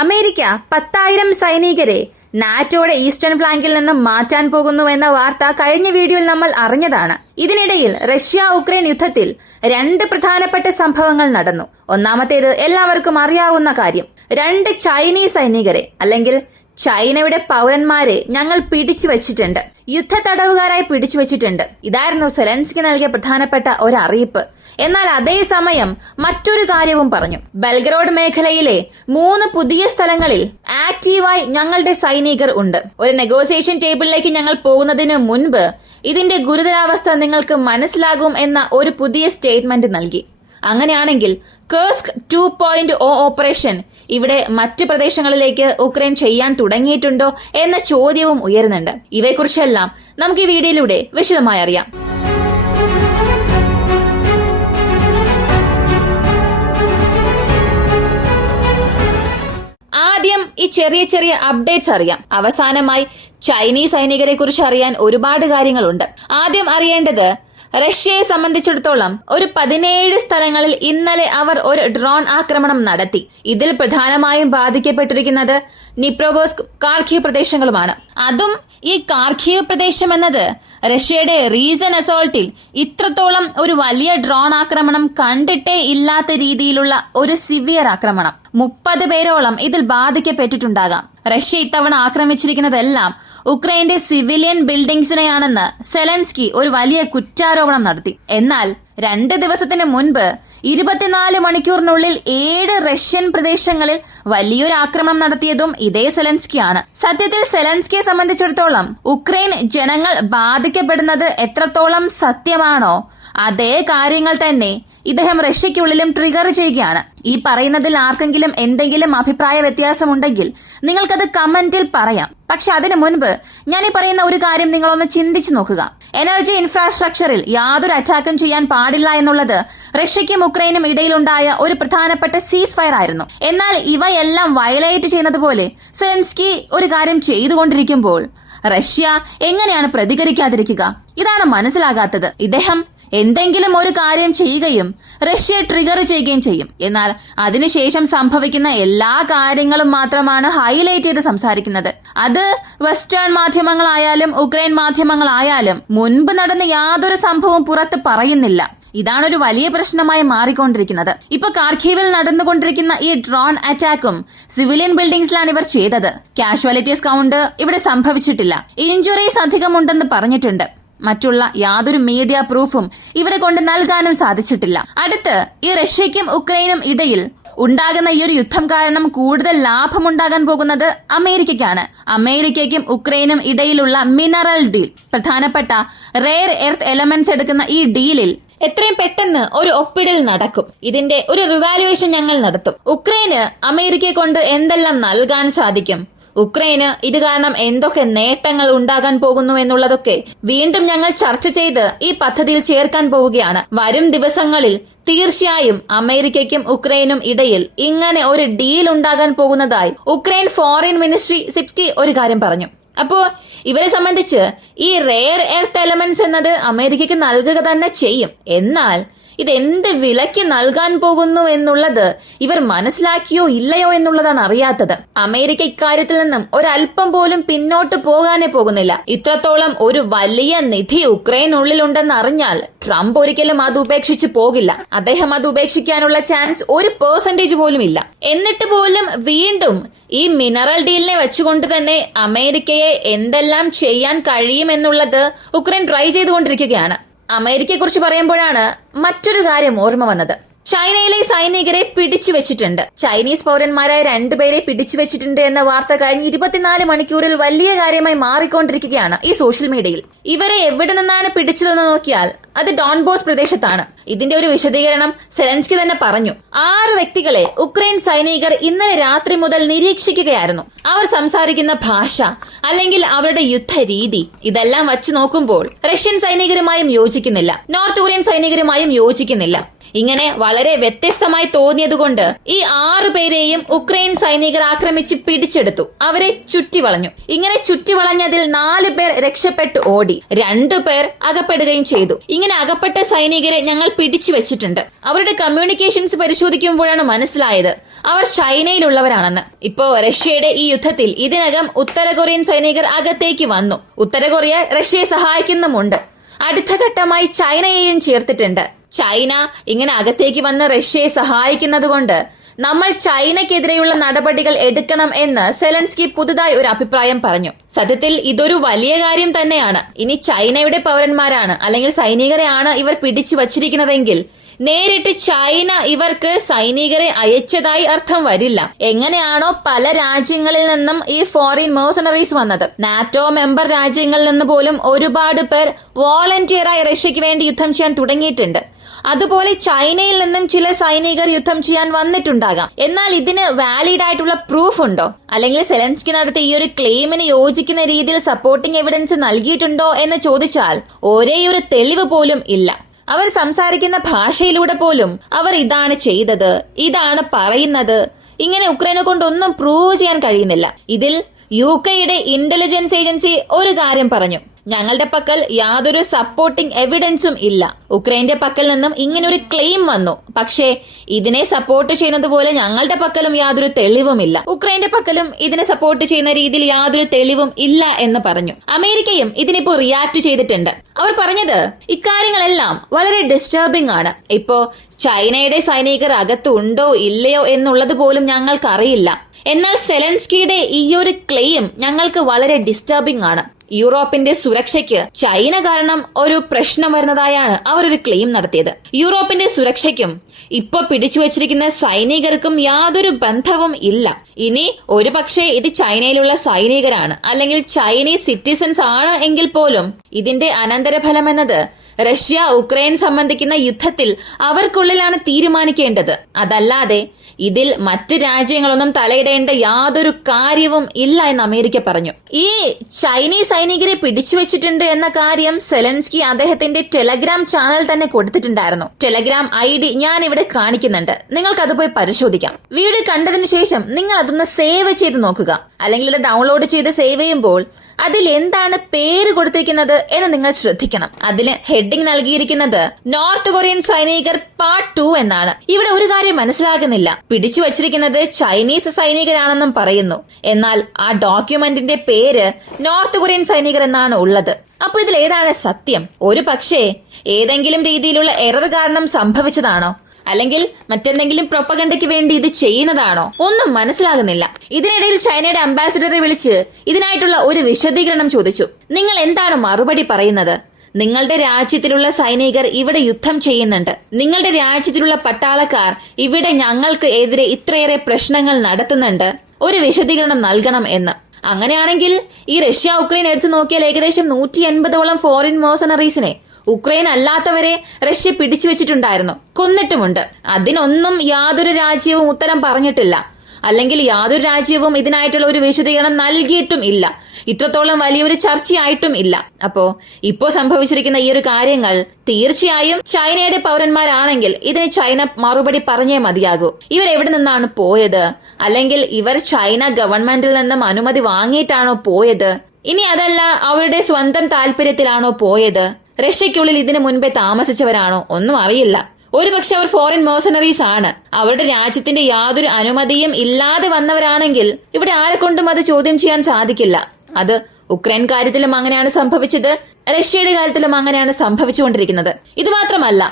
America 10,000 സൈനികരെ നാറ്റോയുടെ eastern ഫ്ലാങ്കിൽ നിന്നും മാറ്റാൻ പോകുന്നുവെന്ന വാർത്ത കഴിഞ്ഞ വീഡിയോയിൽ നമ്മൾ അറിഞ്ഞതാണ്. ഇതിനിടയിൽ റഷ്യ ഉക്രൈൻ യുദ്ധത്തിൽ 2 പ്രധാനപ്പെട്ട സംഭവങ്ങൾ നടന്നു. ഒന്നാമത്തേത് എല്ലാവർക്കും അറിയാവുന്ന കാര്യം, 2 ചൈനീസ് സൈനികരെ അല്ലെങ്കിൽ ചൈനയുടെ പൗരന്മാരെ ഞങ്ങൾ പിടിച്ചു വച്ചിട്ടുണ്ട്, യുദ്ധ തടവുകാരായി പിടിച്ചു വച്ചിട്ടുണ്ട്. ഇതായിരുന്നു സെലൻസ്കി നൽകിയ പ്രധാനപ്പെട്ട ഒരു അറിയിപ്പ്. എന്നാൽ അതേസമയം മറ്റൊരു കാര്യവും പറഞ്ഞു. ബെൽഗ്രേഡ് മേഖലയിലെ 3 പുതിയ സ്ഥലങ്ങളിൽ ആക്റ്റീവായി ഞങ്ങളുടെ സൈനികർ ഉണ്ട്. ഒരു നെഗോസിയേഷൻ ടേബിളിലേക്ക് ഞങ്ങൾ പോകുന്നതിന് മുൻപ് ഇതിന്റെ ഗുരുതരാവസ്ഥ നിങ്ങൾക്ക് മനസ്സിലാകും എന്ന ഒരു പുതിയ സ്റ്റേറ്റ്മെന്റ് നൽകി. അങ്ങനെയാണെങ്കിൽ കേഴ്സ്ക് 2.0 ഓപ്പറേഷൻ ഇവിടെ മറ്റ് പ്രദേശങ്ങളിലേക്ക് ഉക്രൈൻ ചെയ്യാൻ തുടങ്ങിയിട്ടുണ്ടോ എന്ന ചോദ്യവും ഉയരുന്നുണ്ട്. ഇവയെക്കുറിച്ചെല്ലാം നമുക്ക് ഈ വീഡിയോയിലൂടെ വിശദമായി അറിയാം. ആദ്യം ഈ ചെറിയ ചെറിയ അപ്ഡേറ്റ്സ് അറിയാം. അവസാനമായി ചൈനീസ് സൈനികരെ കുറിച്ച് അറിയാൻ ഒരുപാട് കാര്യങ്ങളുണ്ട്. ആദ്യം അറിയേണ്ടത്, റഷ്യയെ സംബന്ധിച്ചിടത്തോളം ഒരു 17 സ്ഥലങ്ങളിൽ ഇന്നലെ അവർ ഒരു ഡ്രോൺ ആക്രമണം നടത്തി. ഇതിൽ പ്രധാനമായും ബാധിക്കപ്പെട്ടിരിക്കുന്നത് നിപ്രോബോസ്ക്, കാർഖീവ് പ്രദേശങ്ങളുമാണ്. അതും ഈ കാർഖീവ് പ്രദേശം എന്നത് റഷ്യയുടെ റീസൺ അസോൾട്ടിൽ ഇത്രത്തോളം ഒരു വലിയ ഡ്രോൺ ആക്രമണം കണ്ടിട്ടേ ഇല്ലാത്ത രീതിയിലുള്ള ഒരു സിവിയർ ആക്രമണം. 30 പേരോളം ഇതിൽ ബാധിക്കപ്പെട്ടിട്ടുണ്ടാകാം. റഷ്യ ഇത്തവണ ആക്രമിച്ചിരിക്കുന്നതെല്ലാം ഉക്രൈന്റെ സിവിലിയൻ ബിൽഡിംഗ്സിനെയാണെന്ന് സെലൻസ്കി ഒരു വലിയ കുറ്റാരോപണം നടത്തി. എന്നാൽ 2 ദിവസത്തിന് മുൻപ് 24 മണിക്കൂറിനുള്ളിൽ 7 റഷ്യൻ പ്രദേശങ്ങളിൽ വലിയൊരു ആക്രമണം നടത്തിയതും ഇതേ സെലൻസ്കിയാണ്. സത്യത്തിൽ സെലൻസ്കിയെ സംബന്ധിച്ചിടത്തോളം ഉക്രൈൻ ജനങ്ങൾ ബാധിക്കപ്പെടുന്നത് എത്രത്തോളം സത്യമാണോ അതേ കാര്യങ്ങൾ തന്നെ ഇദ്ദേഹം റഷ്യയ്ക്കുള്ളിലും ട്രിഗർ ചെയ്യുകയാണ്. ഈ പറയുന്നതിൽ ആർക്കെങ്കിലും എന്തെങ്കിലും അഭിപ്രായ വ്യത്യാസമുണ്ടെങ്കിൽ നിങ്ങൾക്കത് കമന്റിൽ പറയാം. പക്ഷെ അതിനു മുൻപ് ഞാൻ ഈ പറയുന്ന ഒരു കാര്യം നിങ്ങളൊന്ന് ചിന്തിച്ചു നോക്കുക. എനർജി ഇൻഫ്രാസ്ട്രക്ചറിൽ യാതൊരു അറ്റാക്കും ചെയ്യാൻ പാടില്ല എന്നുള്ളത് റഷ്യയ്ക്കും ഉക്രൈനും ഇടയിലുണ്ടായ ഒരു പ്രധാനപ്പെട്ട സീസ് ഫയർ ആയിരുന്നു. എന്നാൽ ഇവയെല്ലാം വയലേറ്റ് ചെയ്യുന്നത് പോലെ സെലൻസ്കി ഒരു കാര്യം ചെയ്തുകൊണ്ടിരിക്കുമ്പോൾ റഷ്യ എങ്ങനെയാണ് പ്രതികരിക്കാതിരിക്കുക? ഇതാണ് മനസ്സിലാകാത്തത്. ഇദ്ദേഹം എന്തെങ്കിലും ഒരു കാര്യം ചെയ്യുകയും റഷ്യ ട്രിഗർ ചെയ്യുകയും ചെയ്യും. എന്നാൽ അതിനുശേഷം സംഭവിക്കുന്ന എല്ലാ കാര്യങ്ങളും മാത്രമാണ് ഹൈലൈറ്റ് ചെയ്ത് സംസാരിക്കുന്നത്. അത് വെസ്റ്റേൺ മാധ്യമങ്ങളായാലും ഉക്രൈൻ മാധ്യമങ്ങളായാലും മുൻപ് നടന്ന യാതൊരു സംഭവവും പുറത്ത് പറയുന്നില്ല. ഇതാണൊരു വലിയ പ്രശ്നമായി മാറിക്കൊണ്ടിരിക്കുന്നത്. ഇപ്പൊ കാർഖീവിൽ നടന്നുകൊണ്ടിരിക്കുന്ന ഈ ഡ്രോൺ അറ്റാക്കും സിവിലിയൻ ബിൽഡിംഗ്സിലാണ് ഇവർ ചെയ്തത്. കാഷ്വാലിറ്റീസ് കൗണ്ട് ഇവിടെ സംഭവിച്ചിട്ടില്ല. ഇഞ്ചുറീസ് അധികമുണ്ടെന്ന് പറഞ്ഞിട്ടുണ്ട്. മറ്റുള്ള യാതൊരു മീഡിയ പ്രൂഫും ഇവരെ കൊണ്ട് നൽകാനും സാധിച്ചിട്ടില്ല. അടുത്ത് ഈ റഷ്യയ്ക്കും ഉക്രൈനും ഇടയിൽ ഉണ്ടാകുന്ന ഈ ഒരു യുദ്ധം കാരണം കൂടുതൽ ലാഭമുണ്ടാകാൻ പോകുന്നത് അമേരിക്കയ്ക്കാണ്. അമേരിക്കയ്ക്കും ഉക്രൈനും ഇടയിലുള്ള മിനറൽ ഡീൽ, പ്രധാനപ്പെട്ട റെയർ എർത്ത് എലമെന്റ്സ് എടുക്കുന്ന ഈ ഡീലിൽ എത്രയും പെട്ടെന്ന് ഒരു ഒപ്പിടൽ നടക്കും. ഇതിന്റെ ഒരു റിവാലുവേഷൻ ഞങ്ങൾ നടത്തും. ഉക്രൈന് അമേരിക്കയെ കൊണ്ട് എന്തെല്ലാം നൽകാൻ സാധിക്കും, ഉക്രൈന് ഇത് കാരണം എന്തൊക്കെ നേട്ടങ്ങൾ ഉണ്ടാകാൻ പോകുന്നു എന്നുള്ളതൊക്കെ വീണ്ടും ഞങ്ങൾ ചർച്ച ചെയ്ത് ഈ പദ്ധതിയിൽ ചേർക്കാൻ പോവുകയാണ്. വരും ദിവസങ്ങളിൽ തീർച്ചയായും അമേരിക്കയ്ക്കും ഉക്രൈനും ഇടയിൽ ഇങ്ങനെ ഒരു ഡീൽ ഉണ്ടാകാൻ പോകുന്നതായി ഉക്രൈൻ ഫോറിൻ മിനിസ്ട്രി സിപ്സ്കി ഒരു കാര്യം പറഞ്ഞു. അപ്പോ ഇവരെ സംബന്ധിച്ച് ഈ റെയർ എർത്ത് എലമെന്റ്സ് എന്നത് അമേരിക്കയ്ക്ക് നൽകുക തന്നെ ചെയ്യും. എന്നാൽ ഇതെന്ത് വിലയ്ക്ക് നൽകാൻ പോകുന്നു എന്നുള്ളത് ഇവർ മനസ്സിലാക്കിയോ ഇല്ലയോ എന്നുള്ളതാണ് അറിയാത്തത്. അമേരിക്ക ഇക്കാര്യത്തിൽ നിന്നും ഒരല്പം പോലും പിന്നോട്ട് പോകാനേ പോകുന്നില്ല. ഇത്രത്തോളം ഒരു വലിയ നിധി ഉക്രൈനുള്ളിലുണ്ടെന്ന് അറിഞ്ഞാൽ ട്രംപ് ഒരിക്കലും അത് ഉപേക്ഷിച്ച് പോകില്ല. അദ്ദേഹം അത് ഉപേക്ഷിക്കാനുള്ള ചാൻസ് 1% പോലും ഇല്ല. എന്നിട്ട് പോലും വീണ്ടും ഈ മിനറൽ ഡീലിനെ വെച്ചുകൊണ്ട് തന്നെ അമേരിക്കയെ എന്തെല്ലാം ചെയ്യാൻ കഴിയുമെന്നുള്ളത് ഉക്രൈൻ ട്രൈ ചെയ്തുകൊണ്ടിരിക്കുകയാണ്. അമേരിക്കയെ കുറിച്ച് പറയുമ്പോഴാണ് മറ്റൊരു കാര്യം ഓർമ്മ വന്നത്. ചൈനയിലെ സൈനികരെ പിടിച്ചു വെച്ചിട്ടുണ്ട്. ചൈനീസ് പൗരന്മാരായ 2 പേരെ പിടിച്ചു വെച്ചിട്ടുണ്ട് എന്ന വാർത്ത കഴിഞ്ഞ് 24 മണിക്കൂറിൽ വലിയ കാര്യമായി മാറിക്കൊണ്ടിരിക്കുകയാണ് ഈ സോഷ്യൽ മീഡിയയിൽ. ഇവരെ എവിടെ നിന്നാണ് പിടിച്ചതെന്ന് നോക്കിയാൽ അത് ഡോൺബോസ് പ്രദേശത്താണ്. ഇതിന്റെ ഒരു വിശദീകരണം സെലൻസ്കി തന്നെ പറഞ്ഞു. 6 വ്യക്തികളെ ഉക്രൈൻ സൈനികർ ഇന്നലെ രാത്രി മുതൽ നിരീക്ഷിക്കുകയായിരുന്നു. അവർ സംസാരിക്കുന്ന ഭാഷ അല്ലെങ്കിൽ അവരുടെ യുദ്ധ രീതി ഇതെല്ലാം വച്ചു നോക്കുമ്പോൾ റഷ്യൻ സൈനികരുമായും യോജിക്കുന്നില്ല, നോർത്ത് കൊറിയൻ സൈനികരുമായും യോജിക്കുന്നില്ല. ഇങ്ങനെ വളരെ വ്യത്യസ്തമായി തോന്നിയതുകൊണ്ട് ഈ 6 പേരെയും ഉക്രൈൻ സൈനികർ ആക്രമിച്ച് പിടിച്ചെടുത്തു. അവരെ ചുറ്റിവളഞ്ഞു. ഇങ്ങനെ ചുറ്റിവളഞ്ഞതിൽ 4 പേർ രക്ഷപ്പെട്ടു ഓടി, 2 പേർ അകപ്പെടുകയും ചെയ്തു. ഇങ്ങനെ അകപ്പെട്ട സൈനികരെ ഞങ്ങൾ പിടിച്ചു വെച്ചിട്ടുണ്ട്. അവരുടെ കമ്മ്യൂണിക്കേഷൻസ് പരിശോധിക്കുമ്പോഴാണ് മനസ്സിലായത് അവർ ചൈനയിലുള്ളവരാണെന്ന്. ഇപ്പോ റഷ്യയുടെ ഈ യുദ്ധത്തിൽ ഇതിനകം ഉത്തര കൊറിയൻ സൈനികർ അകത്തേക്ക് വന്നു. ഉത്തര കൊറിയ റഷ്യയെ സഹായിക്കുന്നുമുണ്ട്. അടുത്ത ഘട്ടമായി ചൈനയെയും ചേർത്തിട്ടുണ്ട്. ചൈന ഇങ്ങനെ അകത്തേക്ക് വന്ന് റഷ്യയെ സഹായിക്കുന്നത് കൊണ്ട് നമ്മൾ ചൈനയ്ക്കെതിരെയുള്ള നടപടികൾ എടുക്കണം എന്ന് സെലൻസ്കി പുതുതായി ഒരു അഭിപ്രായം പറഞ്ഞു. സത്യത്തിൽ ഇതൊരു വലിയ കാര്യം തന്നെയാണ്. ഇനി ചൈനയുടെ പൗരന്മാരാണ് അല്ലെങ്കിൽ സൈനികരെയാണ് ഇവർ പിടിച്ചു വച്ചിരിക്കുന്നതെങ്കിൽ നേരിട്ട് ചൈന ഇവർക്ക് സൈനികരെ അയച്ചതായി അർത്ഥം വരില്ല. എങ്ങനെയാണോ പല രാജ്യങ്ങളിൽ നിന്നും ഈ ഫോറിൻ മേഴ്സണറീസ് വന്നത്, നാറ്റോ മെമ്പർ രാജ്യങ്ങളിൽ നിന്ന് പോലും ഒരുപാട് പേർ വോളണ്ടിയറായി റഷ്യക്ക് വേണ്ടി യുദ്ധം ചെയ്യാൻ തുടങ്ങിയിട്ടുണ്ട്. അതുപോലെ ചൈനയിൽ നിന്നും ചില സൈനികർ യുദ്ധം ചെയ്യാൻ വന്നിട്ടുണ്ടാകാം. എന്നാൽ ഇതിന് വാലിഡ് ആയിട്ടുള്ള പ്രൂഫ് ഉണ്ടോ, അല്ലെങ്കിൽ സെലൻസ്കി നടത്തിയ ഈ ഒരു ക്ലെയിമിന് യോജിക്കുന്ന രീതിയിൽ സപ്പോർട്ടിംഗ് എവിഡൻസ് നൽകിയിട്ടുണ്ടോ എന്ന് ചോദിച്ചാൽ ഒരേയൊരു തെളിവ് പോലും ഇല്ല. അവർ സംസാരിക്കുന്ന ഭാഷയിലൂടെ പോലും അവർ ഇതാണ് ചെയ്തത്, ഇതാണ് പറയുന്നത്, ഇങ്ങനെ ഉക്രൈനെ കൊണ്ടൊന്നും പ്രൂവ് ചെയ്യാൻ കഴിയുന്നില്ല. ഇതിൽ UK-യുടെ ഇന്റലിജൻസ് ഏജൻസി ഒരു കാര്യം പറഞ്ഞു, ഞങ്ങളുടെ പക്കൽ യാതൊരു സപ്പോർട്ടിംഗ് എവിഡൻസും ഇല്ല. ഉക്രൈന്റെ പക്കൽ നിന്നും ഇങ്ങനെ ഒരു ക്ലെയിം വന്നു, പക്ഷേ ഇതിനെ സപ്പോർട്ട് ചെയ്യുന്നത് പോലെ ഞങ്ങളുടെ പക്കലും യാതൊരു തെളിവുമില്ല. ഉക്രൈന്റെ പക്കലും ഇതിനെ സപ്പോർട്ട് ചെയ്യുന്ന രീതിയിൽ യാതൊരു തെളിവും ഇല്ല എന്ന് പറഞ്ഞു. അമേരിക്കയും ഇതിനിപ്പോ റിയാക്ട് ചെയ്തിട്ടുണ്ട്. അവർ പറഞ്ഞത് ഇക്കാര്യങ്ങളെല്ലാം വളരെ ഡിസ്റ്റർബിംഗ് ആണ്. ഇപ്പോ ചൈനയുടെ സൈനികർ അകത്തുണ്ടോ ഇല്ലയോ എന്നുള്ളത് പോലും ഞങ്ങൾക്കറിയില്ല. എന്നാൽ സെലൻസ്കിയുടെ ഈ ഒരു ക്ലെയിം ഞങ്ങൾക്ക് വളരെ ഡിസ്റ്റർബിംഗ് ആണ്. യൂറോപ്പിന്റെ സുരക്ഷയ്ക്ക് ചൈന കാരണം ഒരു പ്രശ്നം വരുന്നതായാണ് അവർ ഒരു ക്ലെയിം നടത്തിയത്. യൂറോപ്പിന്റെ സുരക്ഷയ്ക്കും ഇപ്പൊ പിടിച്ചു വച്ചിരിക്കുന്ന സൈനികർക്കും യാതൊരു ബന്ധവും ഇല്ല. ഇനി ഒരു പക്ഷേ ഇത് ചൈനയിലുള്ള സൈനികരാണ് അല്ലെങ്കിൽ ചൈനീസ് സിറ്റിസൺസ് ആണ് എങ്കിൽ പോലും ഇതിന്റെ അനന്തരഫലം എന്നത് റഷ്യ ഉക്രൈൻ സംബന്ധിക്കുന്ന യുദ്ധത്തിൽ അവർക്കുള്ളിലാണ് തീരുമാനിക്കേണ്ടത്. അതല്ലാതെ ഇതിൽ മറ്റ് രാജ്യങ്ങളൊന്നും തലയിടേണ്ട യാതൊരു കാര്യവും ഇല്ല എന്ന് അമേരിക്ക പറഞ്ഞു. ഈ ചൈനീസ് സൈനികരെ പിടിച്ചു വെച്ചിട്ടുണ്ട് എന്ന കാര്യം സെലൻസ്കി അദ്ദേഹത്തിന്റെ ടെലഗ്രാം ചാനൽ തന്നെ കൊടുത്തിട്ടുണ്ടായിരുന്നു. ടെലഗ്രാം ID ഞാൻ ഇവിടെ കാണിക്കുന്നുണ്ട്, നിങ്ങൾക്ക് അത് പോയി പരിശോധിക്കാം. വീഡിയോ കണ്ടതിനു ശേഷം നിങ്ങൾ അതൊന്ന് സേവ് ചെയ്ത് നോക്കുക, അല്ലെങ്കിൽ ഇത് ഡൗൺലോഡ് ചെയ്ത് സേവ് ചെയ്യുമ്പോൾ അതിൽ എന്താണ് പേര് കൊടുത്തിരിക്കുന്നത് എന്ന് നിങ്ങൾ ശ്രദ്ധിക്കണം. അതിന് ഹെഡിങ് നൽകിയിരിക്കുന്നത് നോർത്ത് കൊറിയൻ സൈനികർ പാർട്ട് 2 എന്നാണ്. ഇവിടെ ഒരു കാര്യം മനസ്സിലാകുന്നില്ല, പിടിച്ചു വച്ചിരിക്കുന്നത് ചൈനീസ് സൈനികരാണെന്നും പറയുന്നു, എന്നാൽ ആ ഡോക്യുമെന്റിന്റെ പേര് നോർത്ത് കൊറിയൻ സൈനികർ എന്നാണ് ഉള്ളത്. അപ്പൊ ഇതിൽ ഏതാണ് സത്യം? ഒരു പക്ഷേ ഏതെങ്കിലും രീതിയിലുള്ള എറർ കാരണം സംഭവിച്ചതാണോ, അല്ലെങ്കിൽ മറ്റെന്തെങ്കിലും പ്രൊപ്പഗണ്ടയ്ക്ക് വേണ്ടി ഇത് ചെയ്യുന്നതാണോ? ഒന്നും മനസ്സിലാകുന്നില്ല. ഇതിനിടയിൽ ചൈനയുടെ അംബാസിഡറെ വിളിച്ച് ഇതിനായിട്ടുള്ള ഒരു വിശദീകരണം ചോദിച്ചു. നിങ്ങൾ എന്താണ് മറുപടി പറയുന്നത്? നിങ്ങളുടെ രാജ്യത്തിലുള്ള സൈനികർ ഇവിടെ യുദ്ധം ചെയ്യുന്നുണ്ട്, നിങ്ങളുടെ രാജ്യത്തിലുള്ള പട്ടാളക്കാർ ഇവിടെ ഞങ്ങൾക്ക് എതിരെ ഇത്രയേറെ പ്രശ്നങ്ങൾ നടത്തുന്നുണ്ട്, ഒരു വിശദീകരണം നൽകണം എന്ന്. അങ്ങനെയാണെങ്കിൽ ഈ റഷ്യ ഉക്രൈൻ എടുത്തു നോക്കിയാൽ ഏകദേശം 180ഓളം ഫോറിൻ മേഴ്സണറീസിനെ, ഉക്രൈൻ അല്ലാത്തവരെ റഷ്യ പിടിച്ചു വെച്ചിട്ടുണ്ടായിരുന്നു, കൊന്നിട്ടുമുണ്ട്. അതിനൊന്നും യാതൊരു രാജ്യവും ഉത്തരം പറഞ്ഞിട്ടില്ല, അല്ലെങ്കിൽ യാതൊരു രാജ്യവും ഇതിനായിട്ടുള്ള ഒരു വിശദീകരണം നൽകിയിട്ടും ഇല്ല. ഇത്രത്തോളം വലിയൊരു ചർച്ചയായിട്ടും ഇല്ല. അപ്പോ ഇപ്പോ സംഭവിച്ചിരിക്കുന്ന ഈ ഒരു കാര്യങ്ങൾ തീർച്ചയായും ചൈനയുടെ പൗരന്മാരാണെങ്കിൽ ഇതിന് ചൈന മറുപടി പറഞ്ഞേ മതിയാകൂ. ഇവർ എവിടെ നിന്നാണ് പോയത്, അല്ലെങ്കിൽ ഇവർ ചൈന ഗവൺമെന്റിൽ നിന്നും അനുമതി വാങ്ങിയിട്ടാണോ പോയത്, ഇനി അതല്ല അവരുടെ സ്വന്തം താല്പര്യത്തിലാണോ പോയത്, റഷ്യയ്ക്കുള്ളിൽ ഇതിനു മുൻപേ താമസിച്ചവരാണോ, ഒന്നും അറിയില്ല. ഒരുപക്ഷെ അവർ ഫോറിൻ മേഴ്സണറീസ് ആണ്. അവരുടെ രാജ്യത്തിന്റെ യാതൊരു അനുമതിയും ഇല്ലാതെ വന്നവരാണെങ്കിൽ ഇവിടെ ആരെക്കൊണ്ടും അത് ചോദ്യം ചെയ്യാൻ സാധിക്കില്ല. അത് ഉക്രൈൻ കാര്യത്തിലും അങ്ങനെയാണ് സംഭവിച്ചത്, റഷ്യയുടെ കാര്യത്തിലും അങ്ങനെയാണ് സംഭവിച്ചുകൊണ്ടിരിക്കുന്നത്. ഇത് മാത്രമല്ല,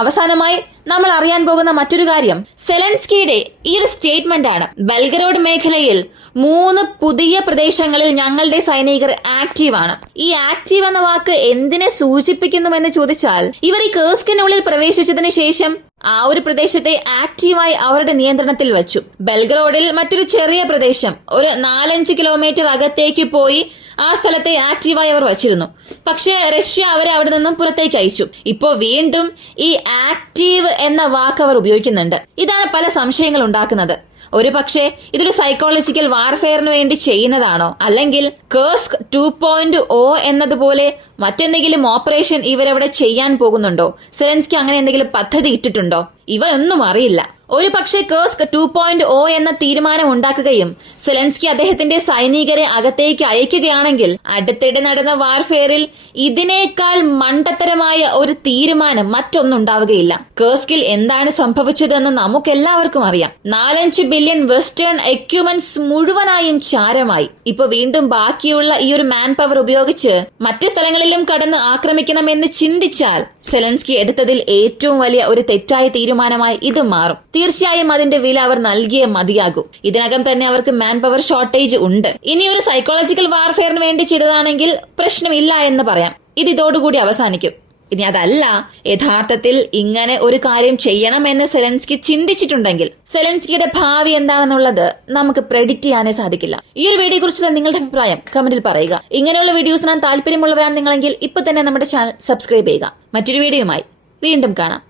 അവസാനമായി നമ്മൾ അറിയാൻ പോകുന്ന മറ്റൊരു കാര്യം സെലൻസ്കിയുടെ ഈ ഒരു സ്റ്റേറ്റ്മെന്റ് ആണ്. ബെൽഗറോഡ് മേഖലയിൽ 3 പുതിയ പ്രദേശങ്ങളിൽ ഞങ്ങളുടെ സൈനികർ ആക്റ്റീവ് ആണ്. ഈ ആക്റ്റീവ് എന്ന വാക്ക് എന്തിനെ സൂചിപ്പിക്കുന്നുവെന്ന് ചോദിച്ചാൽ, ഇവർ ഈ കേർസ്കിനുള്ളിൽ പ്രവേശിച്ചതിന് ശേഷം ആ ഒരു പ്രദേശത്തെ ആക്റ്റീവായി അവരുടെ നിയന്ത്രണത്തിൽ വെച്ചു. ബെൽഗറോഡിൽ മറ്റൊരു ചെറിയ പ്രദേശം ഒരു 4-5 കിലോമീറ്റർ അകത്തേക്ക് പോയി ആ സ്ഥലത്തെ ആക്റ്റീവായി അവർ വച്ചിരുന്നു. പക്ഷേ റഷ്യ അവരെ അവിടെ നിന്നും പുറത്തേക്ക് അയച്ചു. ഇപ്പോ വീണ്ടും ഈ ആക്റ്റീവ് എന്ന വാക്ക് അവർ ഉപയോഗിക്കുന്നുണ്ട്. ഇതാണ് പല സംശയങ്ങൾ ഉണ്ടാക്കുന്നത്. ഒരു പക്ഷേ ഇതൊരു സൈക്കോളജിക്കൽ വാർഫെയറിന് വേണ്ടി ചെയ്യുന്നതാണോ, അല്ലെങ്കിൽ കേഴ്സ്ക് 2.0 എന്നതുപോലെ മറ്റെന്തെങ്കിലും ഓപ്പറേഷൻ ഇവരവിടെ ചെയ്യാൻ പോകുന്നുണ്ടോ? സെലൻസ്കി അങ്ങനെ എന്തെങ്കിലും പദ്ധതി ഇട്ടിട്ടുണ്ടോ? ഇവയൊന്നും അറിയില്ല. ഒരു പക്ഷേ കേഴ്സ്ക് 2.0 എന്ന തീരുമാനം ഉണ്ടാക്കുകയും സെലൻസ്കി അദ്ദേഹത്തിന്റെ സൈനികരെ അകത്തേക്ക് അയക്കുകയാണെങ്കിൽ അടുത്തിടെ നടന്ന വാർഫെയറിൽ ഇതിനേക്കാൾ മണ്ടത്തരമായ ഒരു തീരുമാനം മറ്റൊന്നുണ്ടാവുകയില്ല. കേഴ്സ്കിൽ എന്താണ് സംഭവിച്ചതെന്ന് നമുക്കെല്ലാവർക്കും അറിയാം. 4-5 ബില്യൺ വെസ്റ്റേൺ എക്യുപ്മെന്റ്സ് മുഴുവനായും ചാരമായി. ഇപ്പൊ വീണ്ടും ബാക്കിയുള്ള ഈ ഒരു മാൻ പവർ ഉപയോഗിച്ച് മറ്റ് സ്ഥലങ്ങളിലും കടന്ന് ആക്രമിക്കണമെന്ന് ചിന്തിച്ചാൽ സെലൻസ്കി എടുത്തതിൽ ഏറ്റവും വലിയ ഒരു തെറ്റായ തീരുമാനമായി ഇത് മാറും. തീർച്ചയായും അതിന്റെ വില അവർ നൽകിയേ മതിയാകൂ. ഇതിനകം തന്നെ അവർക്ക് മാൻ പവർ ഷോർട്ടേജ് ഉണ്ട്. ഇനി ഒരു സൈക്കോളജിക്കൽ വാർഫെയറിന് വേണ്ടി ചെയ്തതാണെങ്കിൽ പ്രശ്നമില്ല എന്ന് പറയാം. ഇത് ഇതോടുകൂടി അവസാനിക്കും. ഇനി അതല്ല, യഥാർത്ഥത്തിൽ ഇങ്ങനെ ഒരു കാര്യം ചെയ്യണമെന്ന് സെലൻസ്കി ചിന്തിച്ചിട്ടുണ്ടെങ്കിൽ സെലൻസ്കിയുടെ ഭാവി എന്താണെന്നുള്ളത് നമുക്ക് പ്രെഡിക്റ്റ് ചെയ്യാനേ സാധിക്കില്ല. ഈ ഒരു വീഡിയോയെ കുറിച്ചുള്ള നിങ്ങളുടെ അഭിപ്രായം കമന്റിൽ പറയുക. ഇങ്ങനെയുള്ള വീഡിയോസിനാൻ താല്പര്യമുള്ളവരാണ് നിങ്ങളെങ്കിൽ ഇപ്പൊ തന്നെ നമ്മുടെ ചാനൽ സബ്സ്ക്രൈബ് ചെയ്യുക. മറ്റൊരു വീഡിയോയുമായി വീണ്ടും കാണാം.